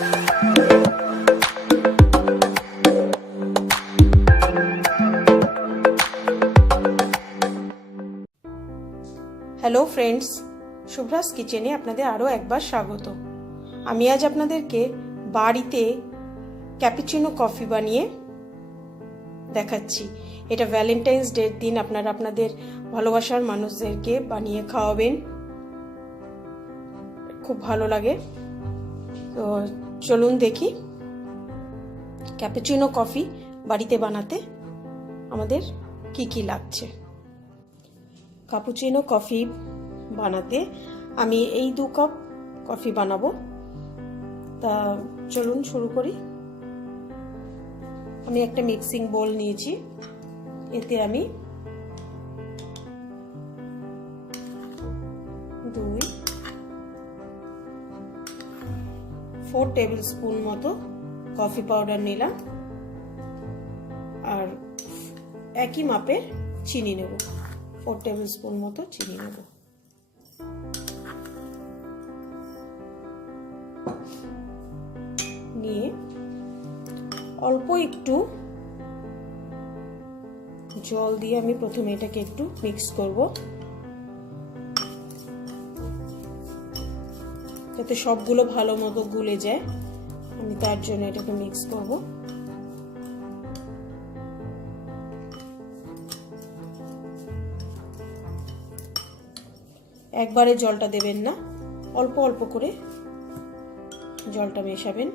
Hello friends, শুভ্রাস কিচেনে আপনাদের আরও একবার স্বাগত। আমি আজ আপনাদেরকে বাড়িতে ক্যাপুচিনো কফি বানিয়ে দেখাচ্ছি। এটা ভ্যালেন্টাইন্স ডের দিন আপনারা আপনাদের ভালোবাসার মানুষদেরকে বানিয়ে খাওয়াবেন, খুব ভালো লাগে। তো চলুন দেখি ক্যাপুচিনো কফি বাড়িতে বানাতে আমাদের কি কি লাগছে। ক্যাপুচিনো কফি বানাতে আমি এই 2 কাপ কফি বানাবো। তা চলুন শুরু করি। আমি একটা মিক্সিং বোল নিয়েছি, এতে আমি 4 টেবিল স্পুন মতো কফি পাউডার নিলাম, আর একই মাপের চিনি নেব। 4 টেবিল স্পুন মতো চিনি নেব। নিয়ে অল্প একটু জল দিয়ে আমি প্রথমে এটাকে একটু মিক্স করব, যাতে সবগুলো ভালো মতো গুলে যায়। আমি তার জন্য এটাকে মিক্স করব। একবারে জলটা দেবেন না, অল্প অল্প করে জলটা মেশাবেন।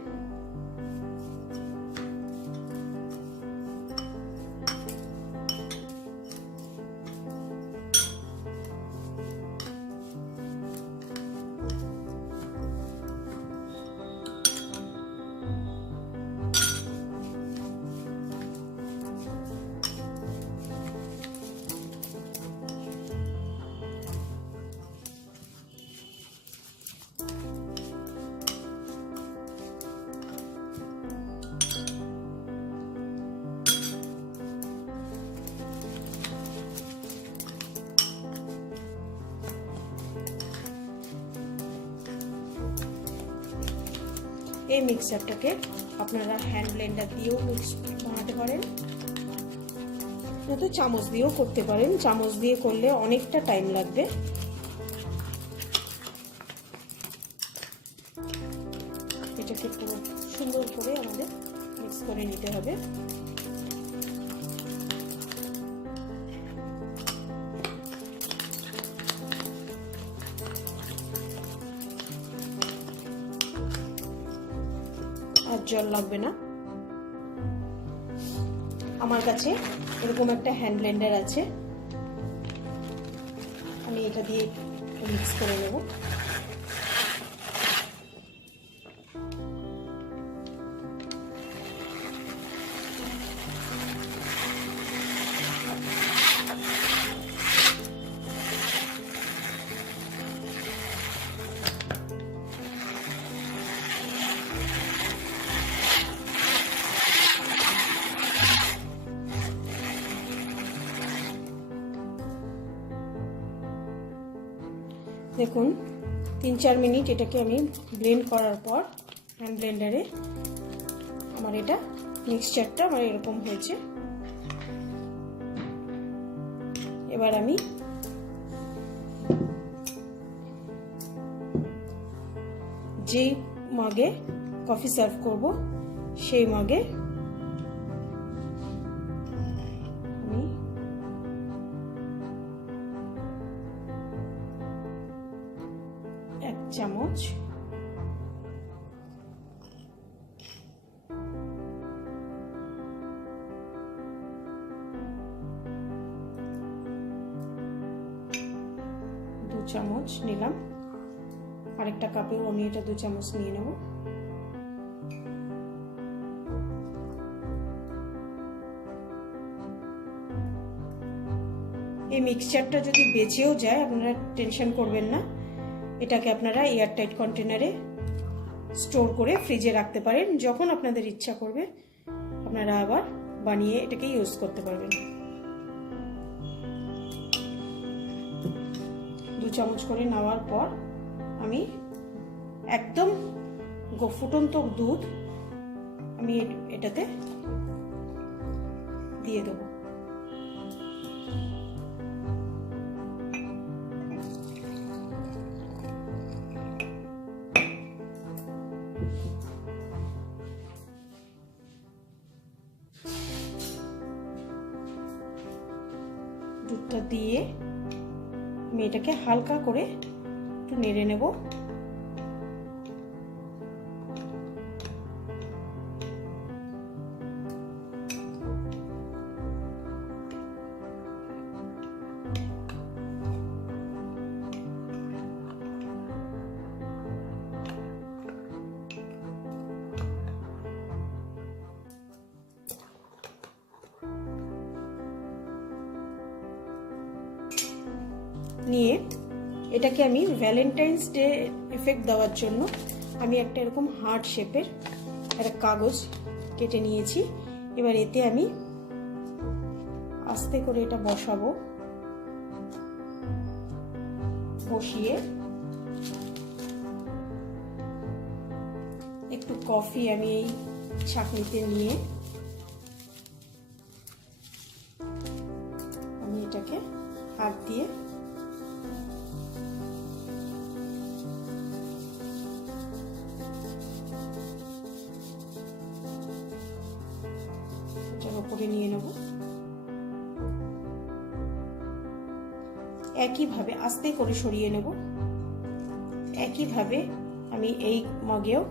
এই মিক্সারটাকে আপনারা হ্যান্ড ব্লেন্ডার দিয়েও মিক্স বানাতে পারেন, নয়তো চামচ দিয়েও করতে পারেন। চামচ দিয়ে করলে অনেকটা টাইম লাগবে। এটাকে পুরো সুন্দর করে আমাদের মিক্স করে নিতে হবে। আর জল লাগবে না। আমার কাছে এরকম একটা হ্যান্ড ব্লেন্ডার আছে, আমি এটা দিয়ে মিক্স করে নেব। দেখুন 3-4 মিনিট এটাকে আমি ব্লেন্ড করার পর হ্যান্ড ব্লেন্ডারে আমার এটা মিক্সচারটা আমার এরকম হয়েছে। এবার আমি যেই মাগে কফি সার্ভ করব সেই মাগে আমি 1 চামচ চামচ নিলাম। আরেকটা কাপেও আমি এটা 2 চামচ নিয়ে নেব। এই মিক্সচারটা যদি বেঁচেও যায় আপনারা টেনশন করবেন না, এটাকে আপনারা এয়ারটাইট কন্টেনারে স্টোর করে ফ্রিজে রাখতে পারেন। যখন আপনাদের ইচ্ছা করবে আপনারা আবার বানিয়ে এটাকে ইউজ করতে পারবেন। 2 চামচ করে নেওয়ার পর আমি একদম ফুটন্ত দুধ আমি এটাতে দিয়ে দেবো। দুধটা দিয়ে আমি এটাকে হালকা করে একটু নেড়ে নেব। নিয়ে এটাকে আমি ভ্যালেন্টাইন্স ডে এফেক্ট দেওয়ার জন্য আমি একটা এরকম হার্ট শেপের একটা কাগজ কেটে নিয়েছি। এবার এতে আমি আস্তে করে এটা বসাবো। বসিয়ে একটু কফি আমি এই ছাঁকনিতে নিয়ে আমি এটাকে হাত দিয়ে উপরে নিয়ে নেব। একইভাবে আস্তে করে সরিয়ে নেব। একইভাবে আমি এই মগেও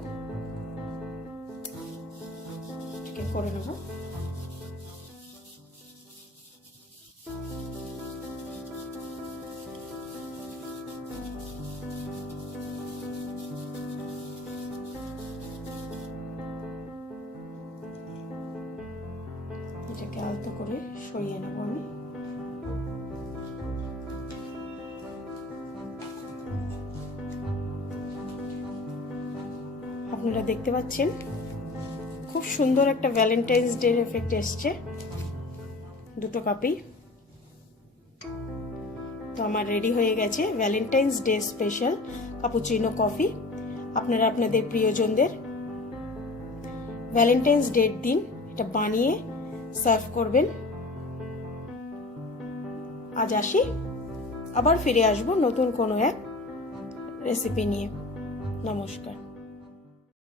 করে নেব। এটাকে আলতো করে সরিয়ে নেব আমি। আপনারা দেখতে পাচ্ছেন খুব সুন্দর একটা ভ্যালেন্টাইন্স ডে এফেক্ট এসছে দুটো কাপেই। তো আমার রেডি হয়ে গেছে Valentine's day special cappuccino coffee. আপনারা আপনাদের প্রিয়জনদের ভ্যালেন্টাইন্স ডের দিন এটা বানিয়ে সার্ভ করবেন। আজ আসি, আবার ফিরে আসবো নতুন কোনো এক রেসিপি নিয়ে। নমস্কার।